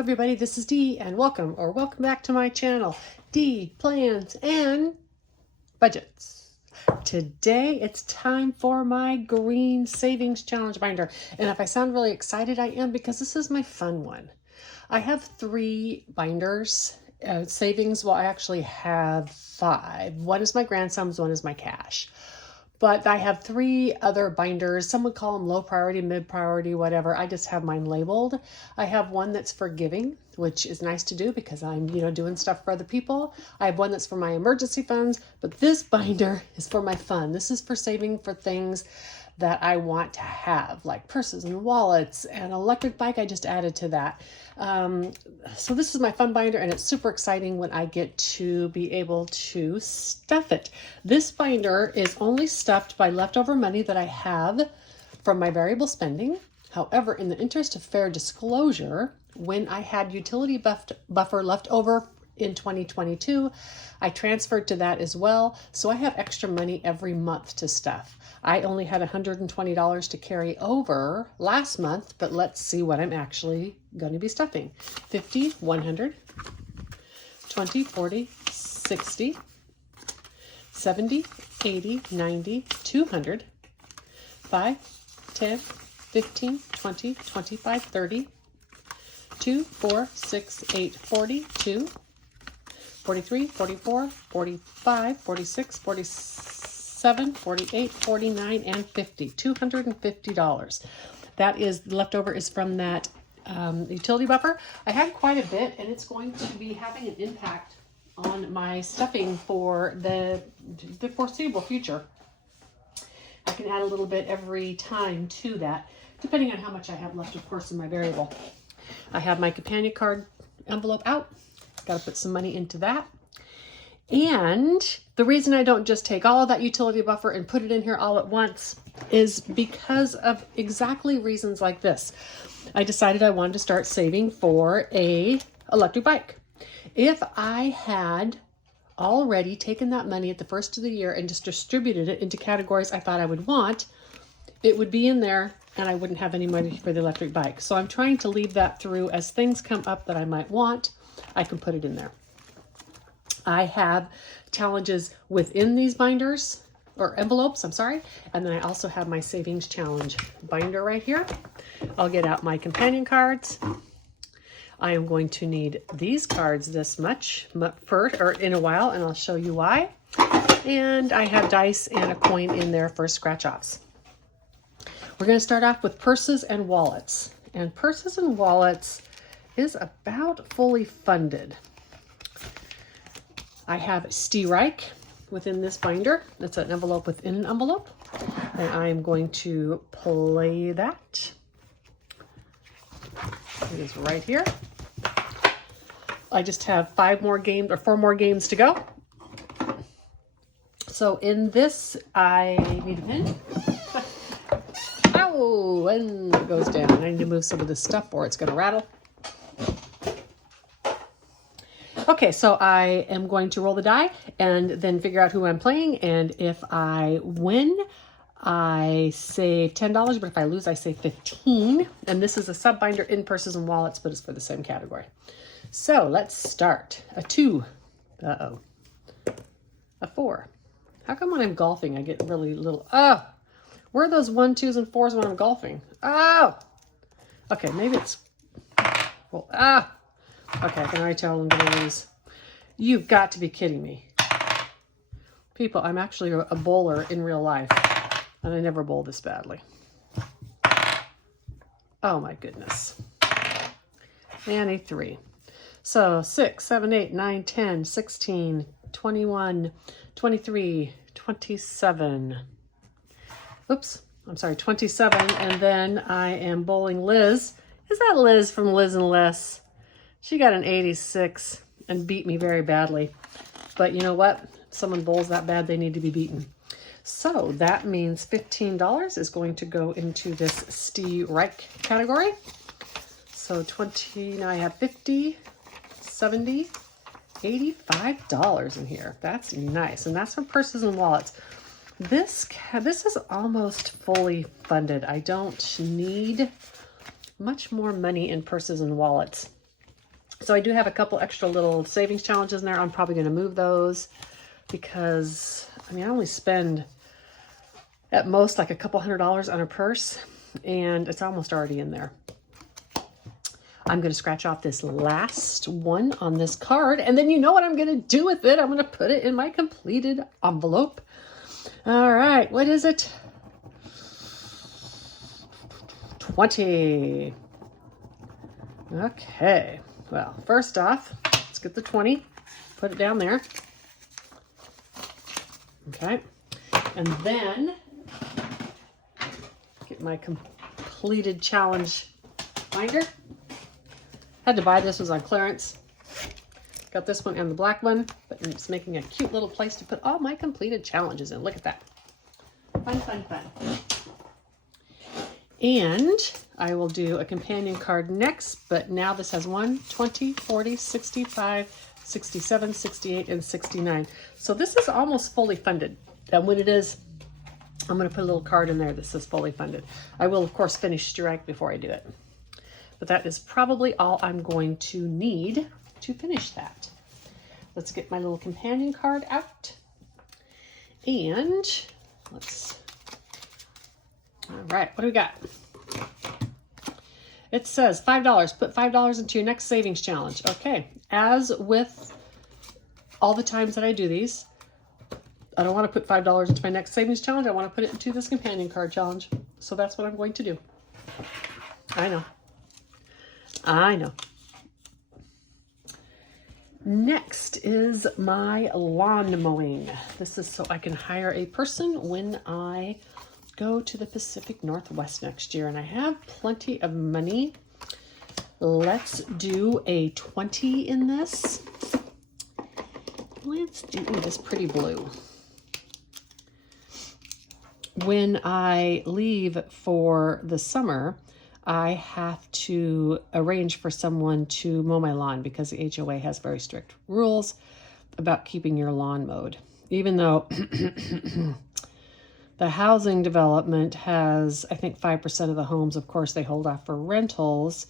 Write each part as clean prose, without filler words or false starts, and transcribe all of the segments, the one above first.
everybody, this is Dee and welcome back to my channel, Dee Plans and Budgets. Today it's time for my green savings challenge binder, and if I sound really excited, I am, because this is my fun one. I have 3 binders, savings. Well, I actually have 5. One is my grandson's, one is my cash. But I have 3 other binders. Some would call them low priority, mid priority, whatever. I just have mine labeled. I have one that's for giving, which is nice to do because I'm, doing stuff for other people. I have one that's for my emergency funds, but this binder is for my fun. This is for saving for things that I want to have, like purses and wallets and electric bike. I just added to that. So this is my fun binder, and it's super exciting when I get to be able to stuff it. This binder is only stuffed by leftover money that I have from my variable spending. However, in the interest of fair disclosure, when I had utility buffer left over in 2022, I transferred to that as well. So I have extra money every month to stuff. I only had $120 to carry over last month, but let's see what I'm actually going to be stuffing. 50, 100, 20, 40, 60, 70, 80, 90, 200, 5, 10, 15, 20, 25, 30, 2, 4, 6, 8, 42, 43, 44, 45, 46, 47, 48, 49, and 50. $250. That is, leftover is from that utility buffer. I have quite a bit, and it's going to be having an impact on my stuffing for the foreseeable future. I can add a little bit every time to that, depending on how much I have left, of course, in my variable. I have my companion card envelope out. Got to put some money into that. And the reason I don't just take all of that utility buffer and put it in here all at once is because of exactly reasons like this. I decided I wanted to start saving for a electric bike. If I had already taken that money at the first of the year and just distributed it into categories I thought I would want, it would be in there and I wouldn't have any money for the electric bike. So I'm trying to leave that through. As things come up that I might want, I can put it in there. I have challenges within these binders, or envelopes, I'm sorry. And then I also have my savings challenge binder right here. I'll get out my companion cards. I am going to need these cards this much first, or in a while, and I'll show you why. And I have dice and a coin in there for scratch offs. We're going to start off with purses and wallets. And purses and wallets is about fully funded. I have Steerike within this binder. That's an envelope within an envelope. And I am going to play that. It is right here. I just have 4 more games to go. So in this, I need a pin. Ow, and it goes down. I need to move some of this stuff or it's going to rattle. Okay, so I am going to roll the die and then figure out who I'm playing. And if I win, I save $10, but if I lose, I save $15. And this is a sub binder in purses and wallets, but it's for the same category. So let's start. A 2. Uh-oh. A 4. How come when I'm golfing, I get really little? Oh, where are those 1s, 2s, and 4s when I'm golfing? Oh, okay, maybe it's, well, okay, I can already tell I'm going to lose. You've got to be kidding me. People, I'm actually a bowler in real life, and I never bowl this badly. Oh my goodness. And a 3. So 6, 7, 8, 9, 10, 16, 21, 23, 27. Oops, I'm sorry, 27. And then I am bowling Liz. Is that Liz from Liz and Les? She got an 86 and beat me very badly. But you know what? If someone bowls that bad, they need to be beaten. So that means $15 is going to go into this Steerike category. So 20, now I have 50, 70, $85 in here. That's nice. And that's for purses and wallets. This is almost fully funded. I don't need much more money in purses and wallets. So I do have a couple extra little savings challenges in there. I'm probably going to move those because, I mean, I only spend at most like a couple $100 on a purse, and it's almost already in there. I'm going to scratch off this last one on this card, and then you know what I'm going to do with it. I'm going to put it in my completed envelope. All right, what is it? 20. Okay, well, first off, let's get the 20, put it down there. Okay, and then get my completed challenge binder. Had to buy this, was on clearance. Got this one and the black one, but it's making a cute little place to put all my completed challenges in. Look at that. Fun, fun, fun. And I will do a companion card next, but now this has 1, 20, 40, 65, 67, 68, and 69. So this is almost fully funded. And when it is, I'm going to put a little card in there that says fully funded. I will, of course, finish strike before I do it. But that is probably all I'm going to need to finish that. Let's get my little companion card out. And let's, all right, what do we got? It says $5, put $5 into your next savings challenge. Okay, as with all the times that I do these, I don't want to put $5 into my next savings challenge. I want to put it into this companion card challenge. So that's what I'm going to do. I know. I know. Next is my lawn mowing. This is so I can hire a person when I go to the Pacific Northwest next year, and I have plenty of money. Let's do a 20 in this. Let's do this pretty blue. When I leave for the summer, I have to arrange for someone to mow my lawn because the HOA has very strict rules about keeping your lawn mowed. Even though the housing development has, I think 5% of the homes, of course, they hold off for rentals,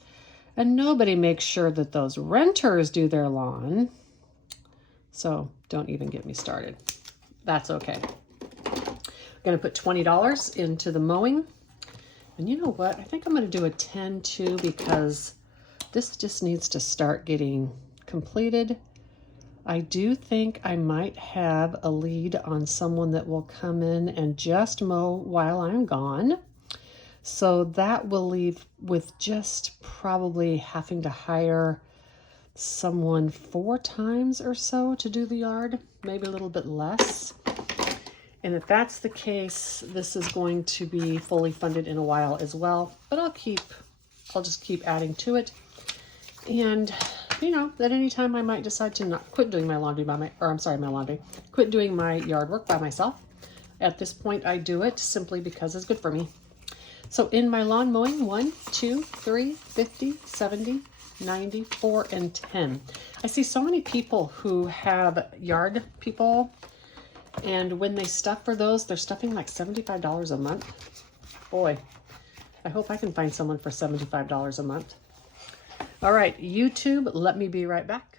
and nobody makes sure that those renters do their lawn. So don't even get me started. That's okay. I'm going to put $20 into the mowing. And you know what? I think I'm going to do a 10 too, because this just needs to start getting completed. I do think I might have a lead on someone that will come in and just mow while I'm gone. So that will leave with just probably having to hire someone 4 times or so to do the yard, maybe a little bit less. And if that's the case, this is going to be fully funded in a while as well, but I'll just keep adding to it. And you know, at any time I might decide to not quit doing my laundry quit doing my yard work by myself. At this point, I do it simply because it's good for me. So in my lawn mowing, 1, 2, 3, 50, 70, 90, 4, and 10. I see so many people who have yard people, and when they stuff for those, they're stuffing like $75 a month. Boy, I hope I can find someone for $75 a month. All right, YouTube, let me be right back.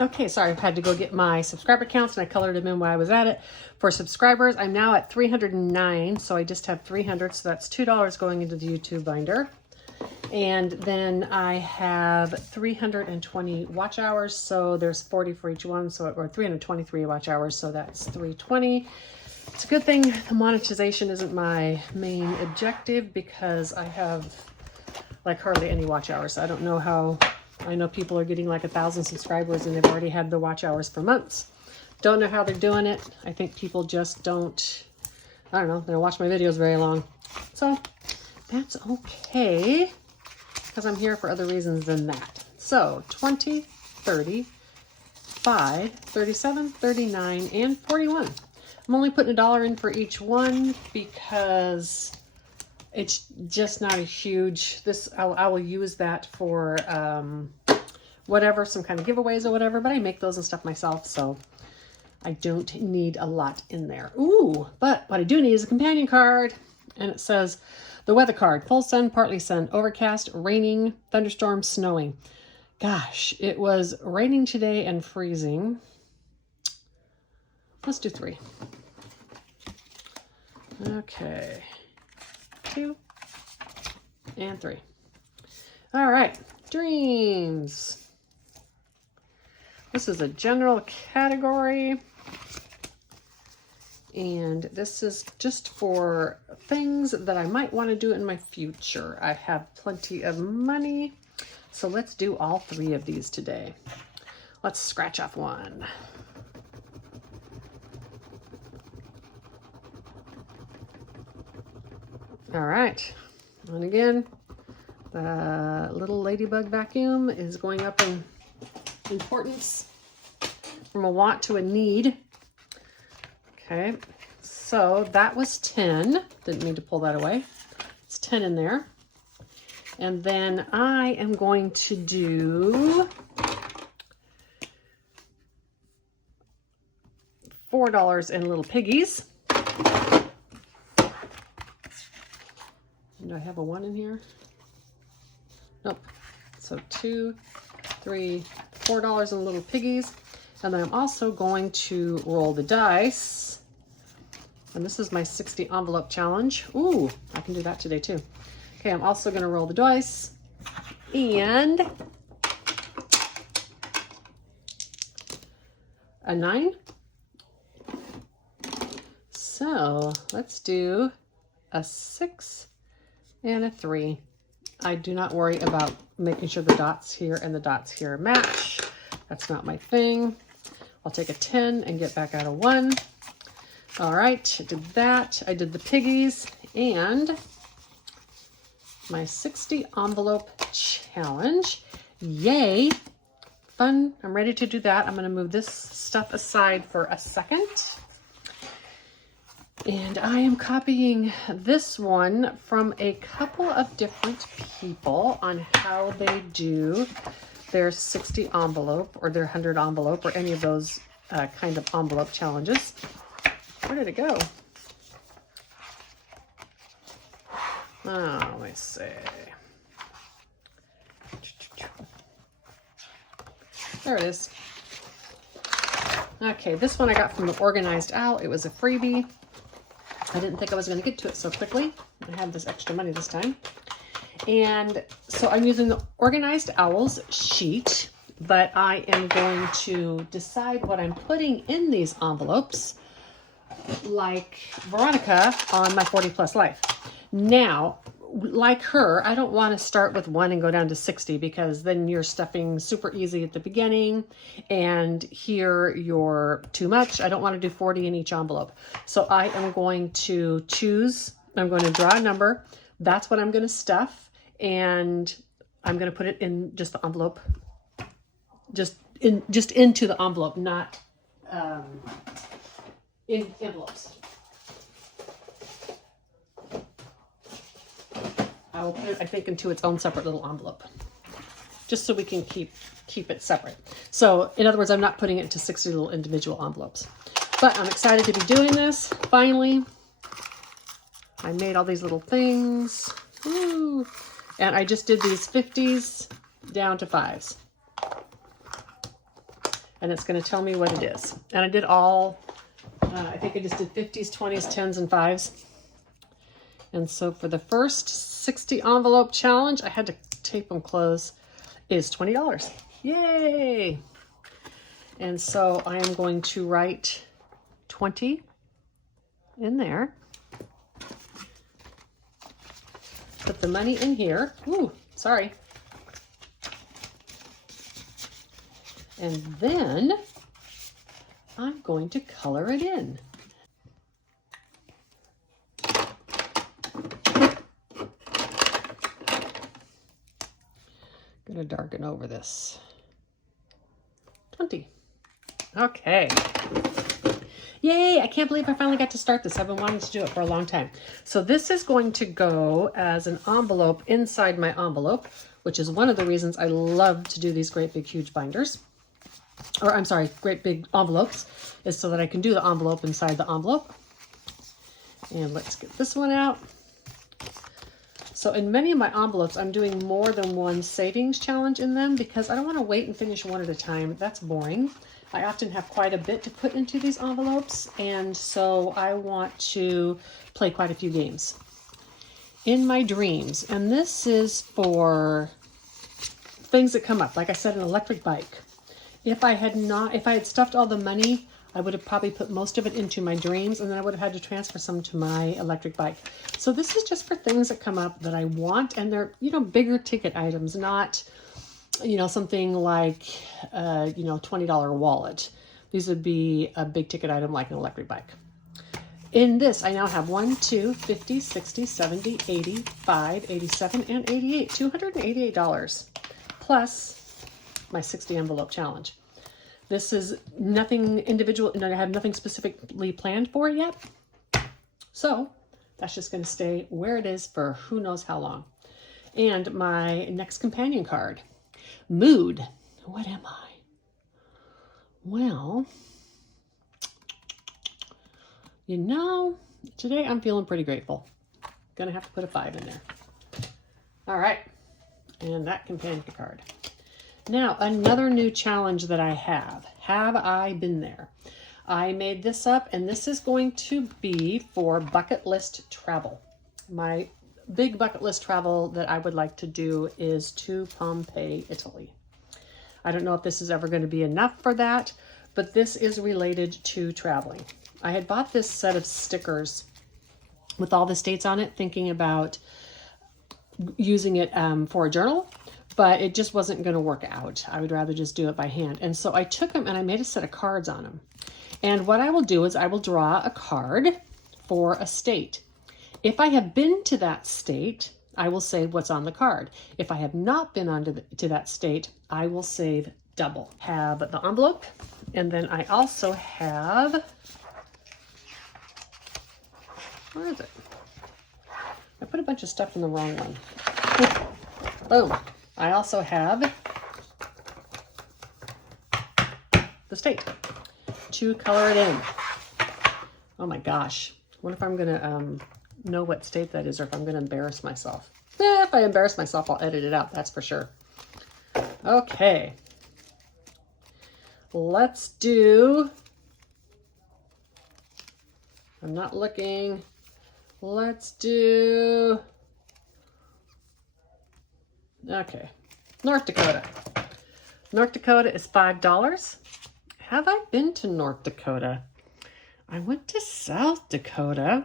Okay, sorry, I've had to go get my subscriber counts, and I colored them in while I was at it. For subscribers, I'm now at 309, so I just have 300, so that's $2 going into the YouTube binder. And then I have 320 watch hours, so there's 40 for each one, so or 323 watch hours, so that's 320. It's a good thing the monetization isn't my main objective, because I have like hardly any watch hours. I don't know how. I know people are getting like 1,000 subscribers and they've already had the watch hours for months. Don't know how they're doing it. I think people just don't, I don't know, they don't watch my videos very long. So that's okay, because I'm here for other reasons than that. So 20, 30, 5, 37, 39, and 41. I'm only putting $1 in for each one because it's just not a huge, I will use that for whatever, some kind of giveaways or whatever, but I make those and stuff myself, so I don't need a lot in there. Ooh, but what I do need is a companion card, and it says the weather card: full sun, partly sun, overcast, raining, thunderstorm, snowing. Gosh, it was raining today and freezing. Let's do 3. Okay, 2 and 3. All right, dreams. This is a general category. And this is just for things that I might want to do in my future. I have plenty of money. So let's do all 3 of these today. Let's scratch off 1. All right. And again, the little ladybug vacuum is going up in importance from a want to a need. Okay, so that was 10. Didn't mean to pull that away. It's 10 in there. And then I am going to do $4 in little piggies. Do I have a 1 in here? Nope. So 2, 3, $4 in little piggies. And then I'm also going to roll the dice. And this is my 60 envelope challenge. Ooh, I can do that today too. Okay, I'm also going to roll the dice. And a 9. So let's do a 6 and a 3. I do not worry about making sure the dots here and the dots here match. That's not my thing. I'll take a 10 and get back out a 1. All right, I did that. I did the piggies and my 60 envelope challenge. Yay, fun. I'm ready to do that. I'm going to move this stuff aside for a second. And I am copying this one from a couple of different people on how they do their 60 envelope or their 100 envelope or any of those kind of envelope challenges. Where did it go? Oh, let me see. There it is. Okay, this one I got from the Organized Owl. It was a freebie. I didn't think I was going to get to it so quickly. I have this extra money this time. And so I'm using the Organized Owls sheet, but I am going to decide what I'm putting in these envelopes, like Veronica on my 40 Plus Life. Now, like her, I don't want to start with 1 and go down to 60 because then you're stuffing super easy at the beginning and here you're too much. I don't want to do 40 in each envelope. So I am going to choose, I'm going to draw a number. That's what I'm going to stuff. And I'm going to put it in just the envelope, just into the envelope, not in envelopes. I will put it, I think, into its own separate little envelope, just so we can keep it separate. So, in other words, I'm not putting it into 60 little individual envelopes. But I'm excited to be doing this. Finally, I made all these little things. Woo! And I just did these 50s down to 5s. And it's going to tell me what it is. And I did all, I think I just did 50s, 20s, 10s, and 5s. And so for the first 60 envelope challenge, I had to tape them close, is $20. Yay! And so I am going to write 20 in there. Put the money in here. Ooh, sorry. And then I'm going to color it in. Gonna darken over this. 20. Okay. Yay, I can't believe I finally got to start this. I've been wanting to do it for a long time. So this is going to go as an envelope inside my envelope, which is one of the reasons I love to do these great big huge binders. Or I'm sorry, great big envelopes, is so that I can do the envelope inside the envelope. And let's get this one out. So in many of my envelopes, I'm doing more than one savings challenge in them because I don't want to wait and finish one at a time. That's boring. I often have quite a bit to put into these envelopes, and so I want to play quite a few games. In my dreams, and this is for things that come up. Like I said, an electric bike. If I had stuffed all the money, I would have probably put most of it into my dreams, and then I would have had to transfer some to my electric bike. So this is just for things that come up that I want, and they're, bigger ticket items, not, something like, $20 wallet. These would be a big ticket item like an electric bike. In this, I now have 1, 2, 50, 60, 70, 85, 87, and 88. $288 plus my 60 envelope challenge. This is nothing individual, I have nothing specifically planned for it yet. So that's just going to stay where it is for who knows how long. And my next companion card, mood. What am I? Well, today I'm feeling pretty grateful. Gonna have to put a 5 in there. All right, and that companion card. Now, another new challenge that I have. Have I been there? I made this up, and this is going to be for bucket list travel. My big bucket list travel that I would like to do is to Pompeii, Italy. I don't know if this is ever going to be enough for that, but this is related to traveling. I had bought this set of stickers with all the states on it, thinking about using it for a journal, but it just wasn't going to work out. I would rather just do it by hand. And so I took them and I made a set of cards on them. And what I will do is I will draw a card for a state. If I have been to that state, I will say what's on the card. If I have not been to that state, I will save double. Have the envelope, and then I also have, where is it? I put a bunch of stuff in the wrong one. Boom. I also have the state to color it in. Oh my gosh. What if I'm gonna know what state that is, or if I'm gonna embarrass myself? If I embarrass myself, I'll edit it out, that's for sure. Okay. Let's do, I'm not looking. Let's do, okay, North Dakota. North Dakota is $5. Have I been to North Dakota? I went to South Dakota.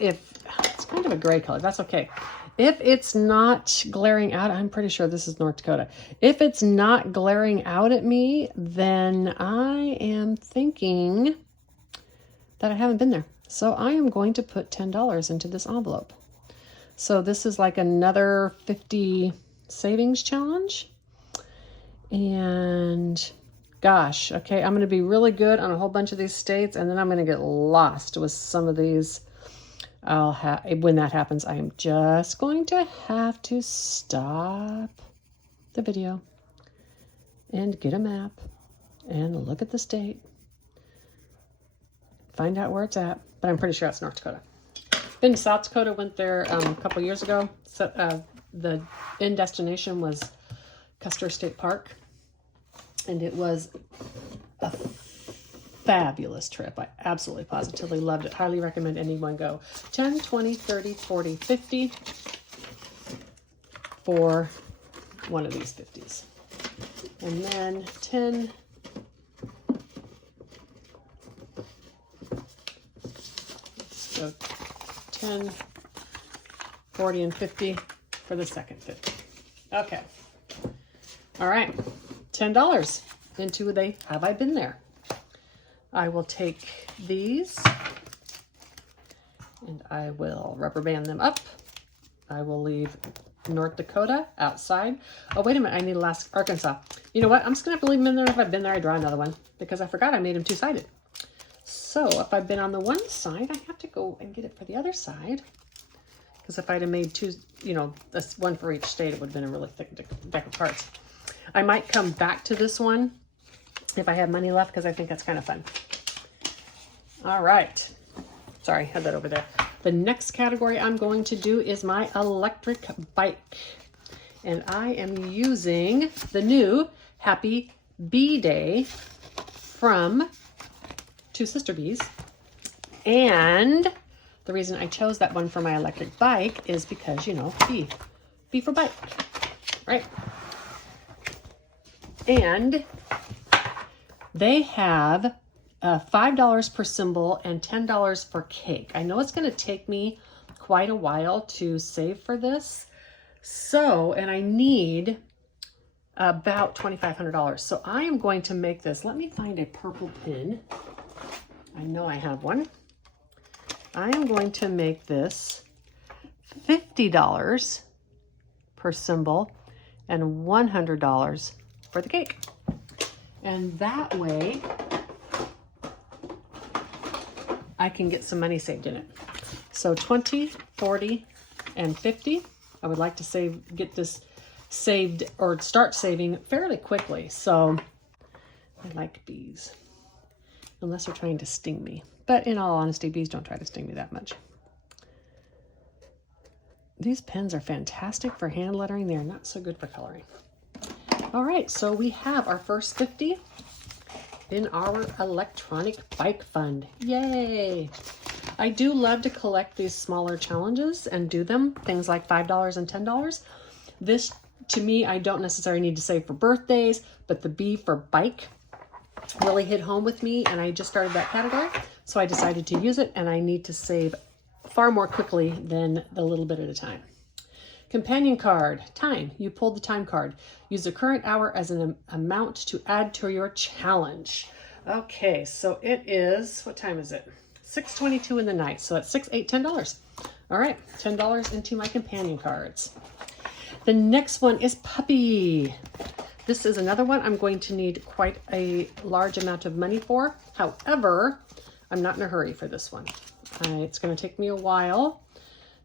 If it's kind of a gray color, that's okay. If it's not glaring out, I'm pretty sure this is North Dakota. If it's not glaring out at me, then I am thinking that I haven't been there. So I am going to put $10 into this envelope. So this is like another 50 savings challenge. And gosh, okay, I'm going to be really good on a whole bunch of these states, and then I'm going to get lost with some of these. When that happens, I am just going to have to stop the video and get a map and look at the state, find out where it's at, but I'm pretty sure it's North Dakota. Been to South Dakota, went there a couple years ago. So, the end destination was Custer State Park, and it was a fabulous trip. I absolutely positively loved it. Highly recommend anyone go. 10, 20, 30, 40, 50 for one of these 50s. And then 10, so 10, 40, and 50 for the second 50. Okay. All right. $10 into the Have I Been There? I will take these and I will rubber band them up. I will leave North Dakota outside. Oh, wait a minute. I need Arkansas. You know what? I'm just going to have to leave them in there. If I've been there, I draw another one because I forgot I made them two-sided. So if I've been on the one side, I have to go and get it for the other side. Because if I'd have made two, this one for each state, it would have been a really thick deck of cards. I might come back to this one if I have money left, because I think that's kind of fun. All right. Sorry, I had that over there. The next category I'm going to do is my electric bike. And I am using the new Happy Bee Day from Two Sister Bees. And the reason I chose that one for my electric bike is because, you know, bee for bike, right? And they have $5 per symbol and $10 for cake. I know it's going to take me quite a while to save for this. So, and I need about $2,500. So I am going to make this. Let me find a purple pin. I know I have one. I am going to make this $50 per symbol and $100 for the cake. And that way I can get some money saved in it. So 20, 40, and 50. I would like to get this saved or start saving fairly quickly. So I like bees, unless they're trying to sting me. But in all honesty, bees don't try to sting me that much. These pens are fantastic for hand lettering. They're not so good for coloring. All right, so we have our first 50 in our electronic bike fund. Yay! I do love to collect these smaller challenges and do them, things like $5 and $10. This, to me, I don't necessarily need to save for birthdays, but the B for bike really hit home with me, and I just started that category, so I decided to use it, and I need to save far more quickly than the little bit at a time. Companion card, time. You pulled the time card. Use the current hour as an amount to add to your challenge. Okay, so it is, what time is it? 6:22 in the night. So that's $6, $8, $10. All right, $10 into my companion cards. The next one is puppy. This is another one I'm going to need quite a large amount of money for. However, I'm not in a hurry for this one. It's going to take me a while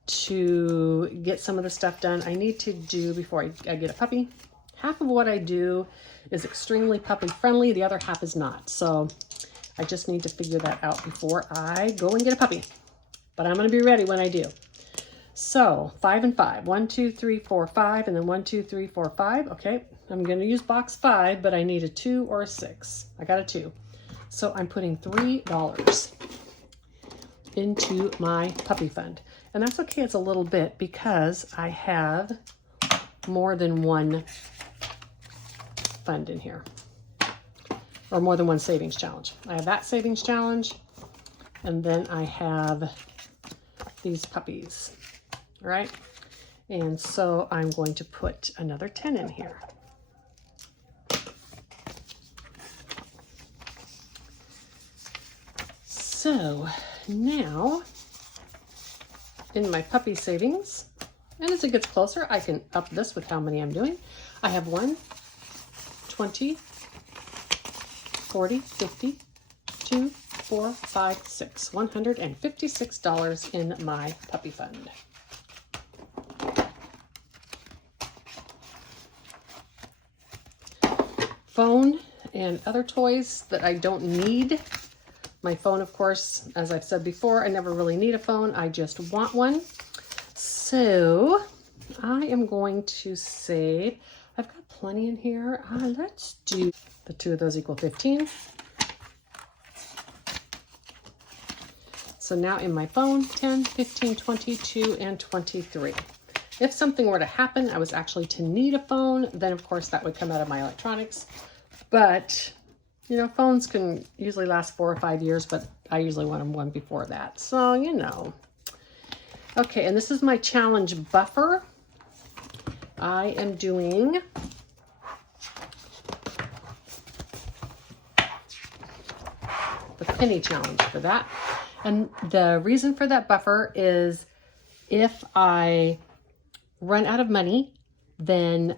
to get some of the stuff done I need to do before I get a puppy. Half of what I do is extremely puppy friendly. The other half is not. So I just need to figure that out before I go and get a puppy. But I'm going to be ready when I do. So 5 and 5. 1, 2, 3, 4, 5. And then 1, 2, 3, 4, 5. Okay. I'm going to use box 5, but I need a 2 or a 6. I got a 2. So I'm putting $3 into my puppy fund. And that's okay. It's a little bit because I have more than one fund in here, or more than one savings challenge. I have that savings challenge, and then I have these puppies, all right? And so I'm going to put another 10 in here. So now in my puppy savings, and as it gets closer, I can up this with how many I'm doing. I have 1, 20, 40, 50, 2, 4, 5, 6, $156 in my puppy fund. Phone and other toys that I don't need. My phone, of course, as I've said before, I never really need a phone. I just want one. So I am going to save. I've got plenty in here. Let's do the 2 of those equal 15. So now in my phone, 10, 15, 22, and 23. If something were to happen, I was actually to need a phone, then of course that would come out of my electronics. But you know, phones can usually last 4 or 5 years, but I usually want them one before that. So, you know. Okay, and this is my challenge buffer. I am doing the penny challenge for that. And the reason for that buffer is if I run out of money, then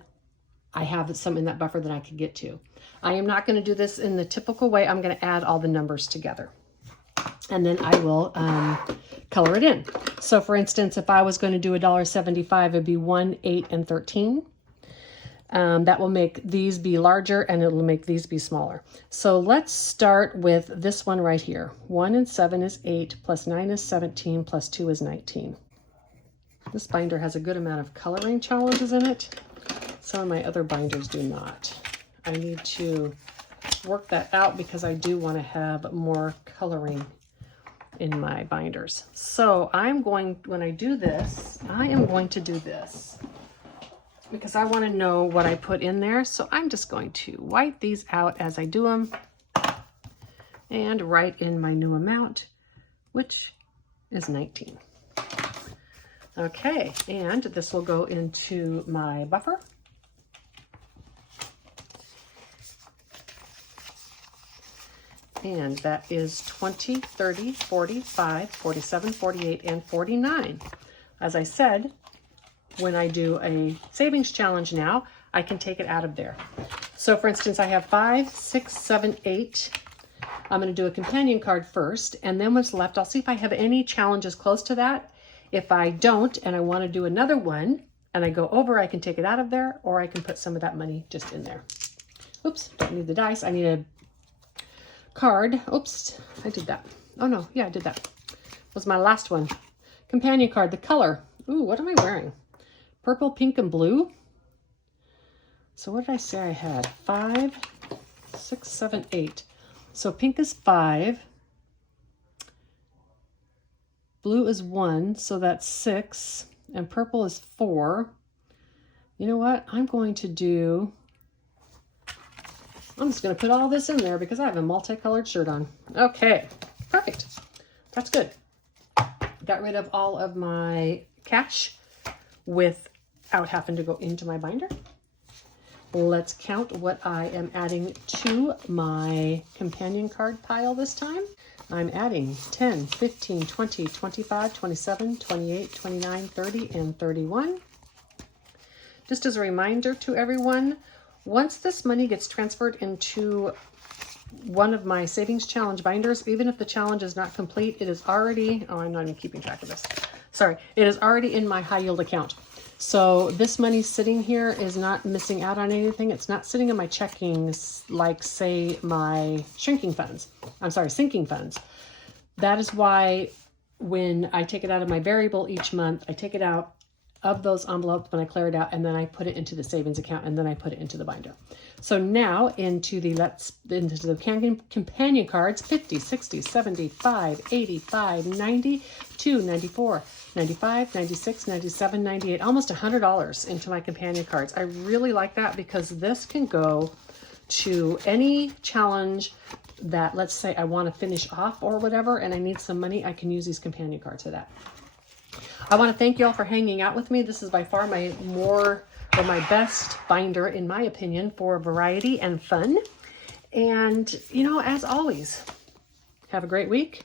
I have some in that buffer that I could get to. I am not going to do this in the typical way. I'm going to add all the numbers together. And then I will color it in. So for instance, if I was going to do $1.75, it'd be 1, 8, and 13. That will make these be larger and it will make these be smaller. So let's start with this one right here. 1 and 7 is 8, plus 9 is 17, plus 2 is 19. This binder has a good amount of coloring challenges in it. Some of my other binders do not. I need to work that out because I do want to have more coloring in my binders. So when I do this, I am going to do this because I want to know what I put in there. So I'm just going to white these out as I do them and write in my new amount, which is 19. Okay, and this will go into my buffer. And that is 20, 30, 45, 47, 48, and 49. As I said, when I do a savings challenge now, I can take it out of there. So for instance, I have 5, 6, 7, 8. I'm going to do a companion card first, and then what's left, I'll see if I have any challenges close to that. If I don't, and I want to do another one, and I go over, I can take it out of there, or I can put some of that money just in there. Oops, don't need the dice. I need a card. Oops, I did that. Oh no, yeah, I did that. Was my last one. Companion card, the color. Ooh, what am I wearing? Purple, pink, and blue. So what did I say I had? 5, 6, 7, 8. So pink is 5. Blue is 1, so that's 6. And purple is 4. You know what? I'm just going to put all this in there because I have a multicolored shirt on. Okay, perfect. That's good. Got rid of all of my cash without having to go into my binder. Let's count what I am adding to my companion card pile this time. I'm adding 10, 15, 20, 25, 27, 28, 29, 30, and 31. Just as a reminder to everyone, once this money gets transferred into one of my savings challenge binders, even if the challenge is not complete, it is already, oh, I'm not even keeping track of this. Sorry, it is already in my high yield account. So this money sitting here is not missing out on anything. It's not sitting in my checkings like, say, my sinking funds. That is why when I take it out of my variable each month, I take it out of those envelopes when I clear it out, and then I put it into the savings account, and then I put it into the binder. So now into the companion cards, 50, 60, 75, 85, 92, 94, 95, 96, 97, 98, almost $100 into my companion cards. I really like that because this can go to any challenge that, let's say I want to finish off or whatever, and I need some money, I can use these companion cards for that. I want to thank you all for hanging out with me. This is by far my best binder, in my opinion, for variety and fun. And, you know, as always, have a great week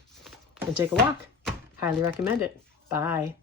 and take a walk. Highly recommend it. Bye.